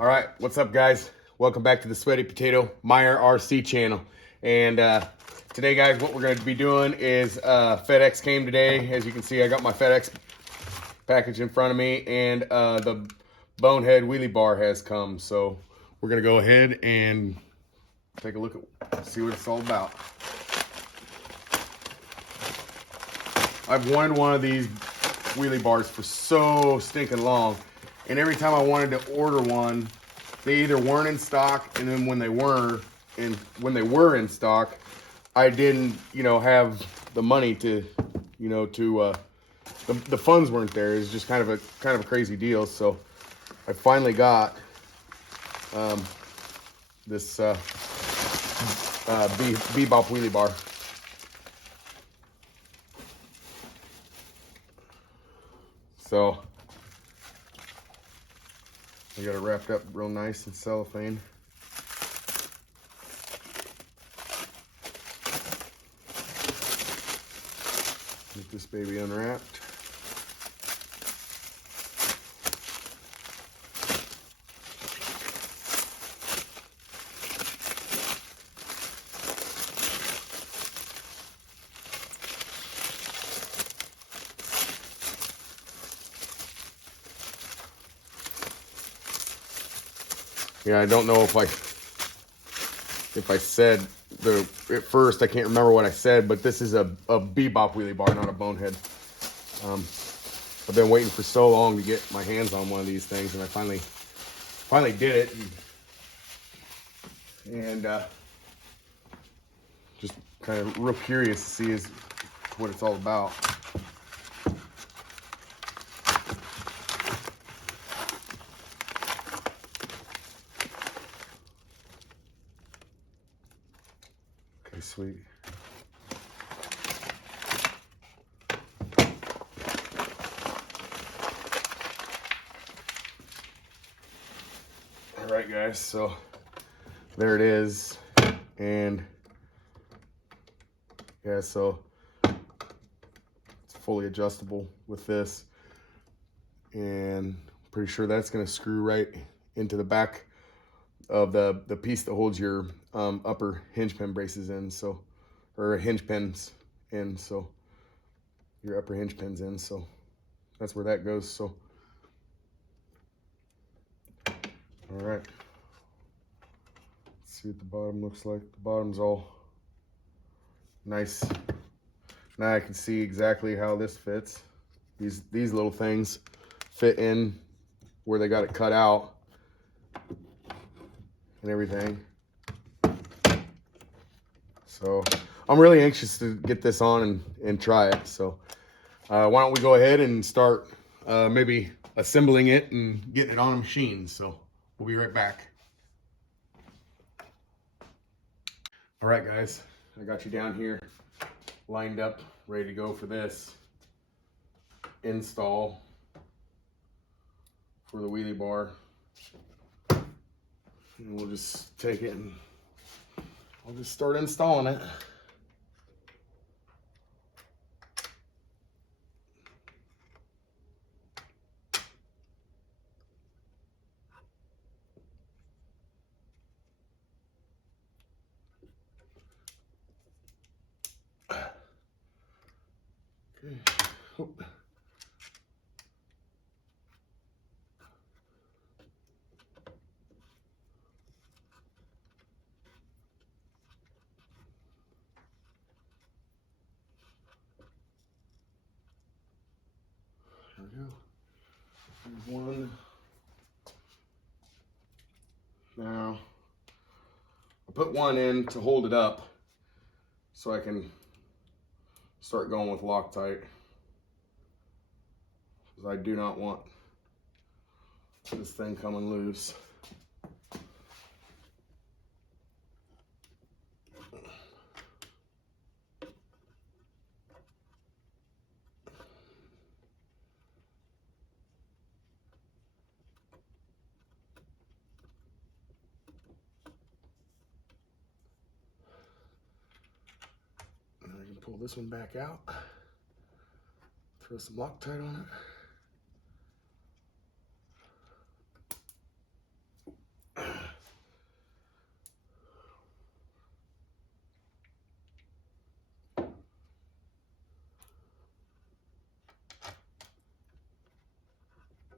All right, what's up, guys? Welcome back to the Sweaty Potato Meyer RC channel. And today, guys, what we're going to be doing is FedEx came today. As you can see, I got my FedEx package in front of me, and the Bonehead wheelie bar has come. So we're going to go ahead and take a look at, see what it's all about. I've wanted one of these wheelie bars for so stinking long, and every time I wanted to order one, they either weren't in stock, and then when they were in stock, I didn't, have the money to, the funds weren't there. It was just kind of a crazy deal. So I finally got this Bebop Wheelie bar. So I got it wrapped up real nice in cellophane. Get this baby unwrapped. Yeah, I don't know if I said at first, I can't remember what I said, but this is a Bebop wheelie bar, not a Bonehead. I've been waiting for so long to get my hands on one of these things, and I finally did it. And just kind of real curious to see what it's all about. Okay, sweet. All right, guys, so there it is. And yeah, so it's fully adjustable with this, and pretty sure that's going to screw right into the back of the piece that holds your upper hinge pin braces in, so, or hinge pins in, so your upper hinge pins in, so that's where that goes. So all right, let's see what the bottom looks like. The bottom's all nice. Now I can see exactly how this fits. These little things fit in where they got it cut out and everything. So I'm really anxious to get this on and try it. So why don't we go ahead and start maybe assembling it and getting it on a machine. So we'll be right back. All right, guys, I got you down here lined up, ready to go for this install for the wheelie bar. And we'll just take it and I'll just start installing it. Okay. Oh. There we go. There's one. Now, I put one in to hold it up so I can start going with Loctite, because I do not want this thing coming loose. And I can pull this one back out, throw some Loctite on it.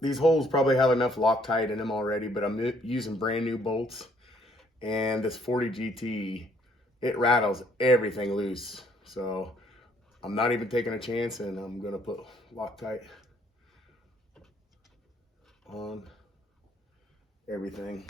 these holes probably have enough Loctite in them already, but I'm using brand new bolts. And this 40 GT, it rattles everything loose. So I'm not even taking a chance, and I'm gonna put Loctite on everything.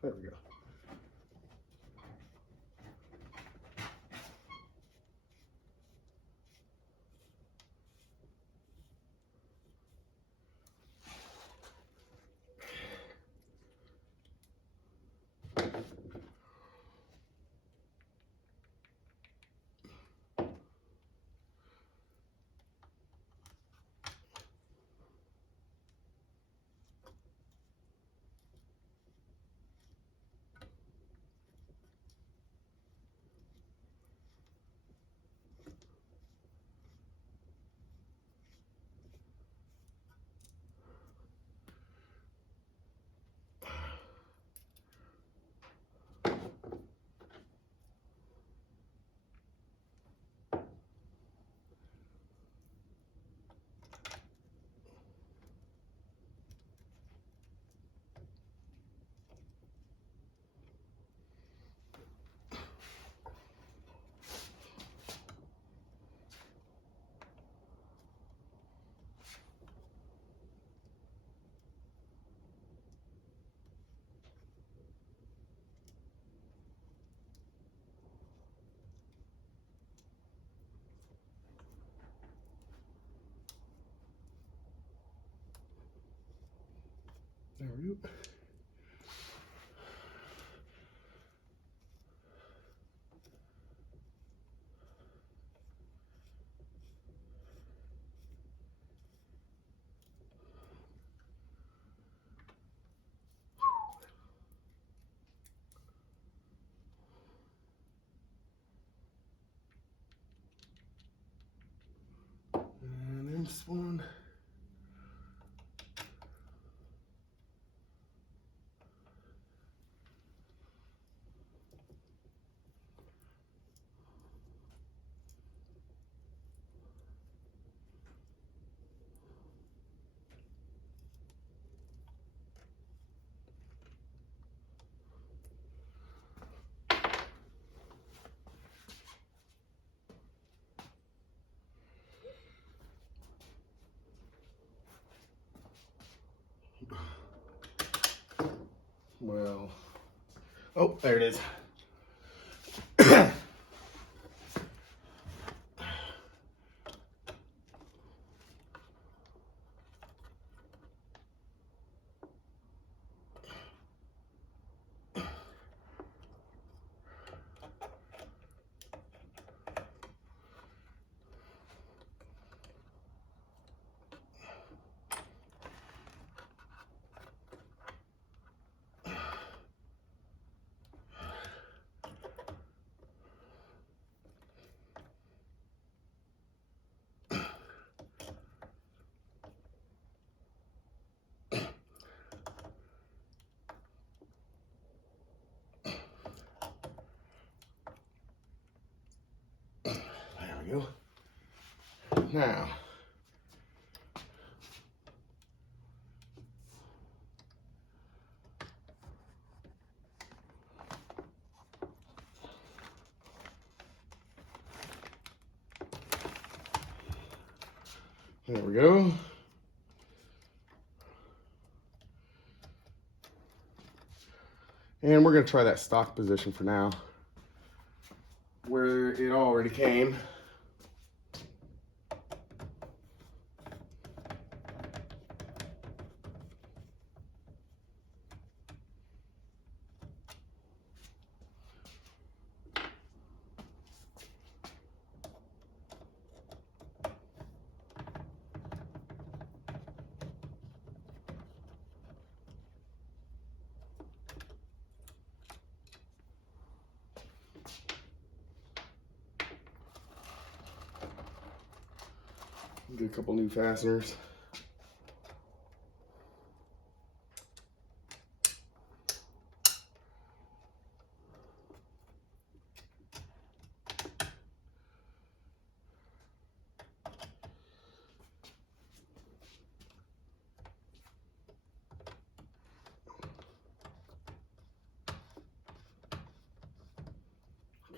There we go. There we go. And then this one. Well, oh, there it is. There we go. Now, there we go. And we're going to try that stock position for now, where it already came. Get a couple new fasteners.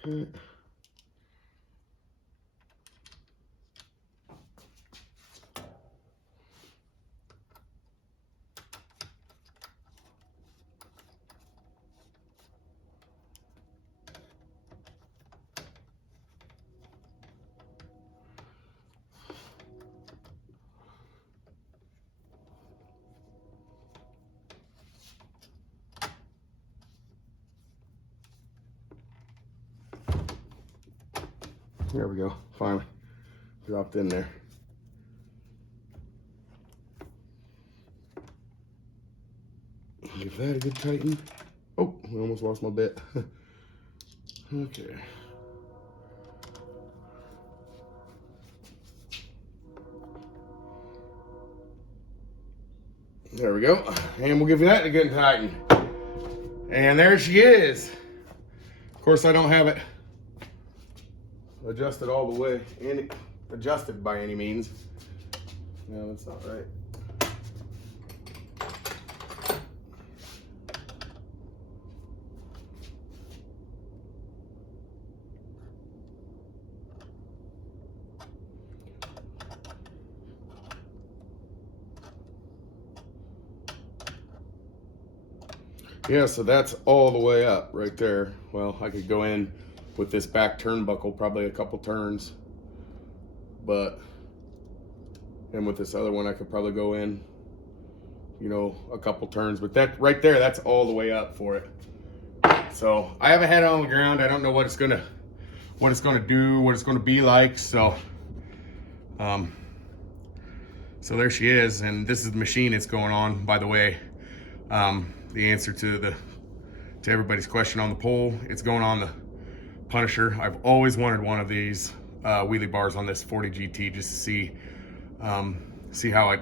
Okay. There we go, finally dropped in there. Give that a good tighten. Oh, I almost lost my bit. Okay. There we go. And we'll give you that a good tighten. And there she is. Of course, I don't have it adjusted all the way, and adjusted by any means. No, that's not right. Yeah, so that's all the way up right there. Well, I could go in with this back turnbuckle, probably a couple turns, and with this other one, I could probably go in, you know, a couple turns, but that right there, that's all the way up for it. So I haven't had it on the ground. I don't know what it's gonna do, what it's gonna be like. So, so there she is, and this is the machine it's going on, by the way. The answer to everybody's question on the poll, it's going on the Punisher. I've always wanted one of these wheelie bars on this 40 GT just to see how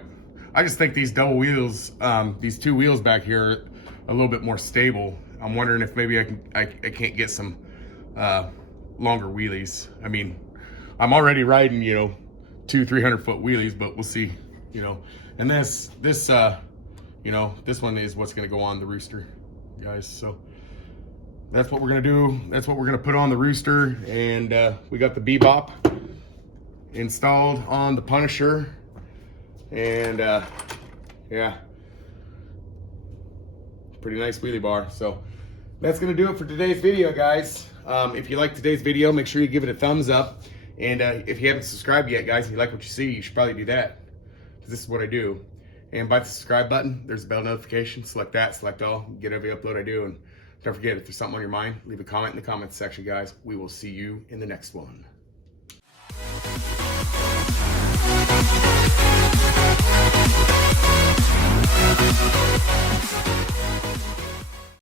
I just think these double wheels, these two wheels back here are a little bit more stable. I'm wondering if maybe I can't get some longer wheelies. I mean, I'm already riding, you know, 200-300 foot wheelies, but we'll see, you know. And this you know, this one is what's gonna go on the Rooster, guys. So that's what we're gonna do. That's what we're gonna put on the Rooster. And we got the Bebop installed on the Punisher. And yeah, pretty nice wheelie bar. So that's gonna do it for today's video, guys. If you like today's video, make sure you give it a thumbs up. And if you haven't subscribed yet, guys, and you like what you see, you should probably do that, because this is what I do. And by the subscribe button, there's a bell notification. Select that, select all, get every upload I do. And don't forget, if there's something on your mind, leave a comment in the comments section, guys. We will see you in the next one.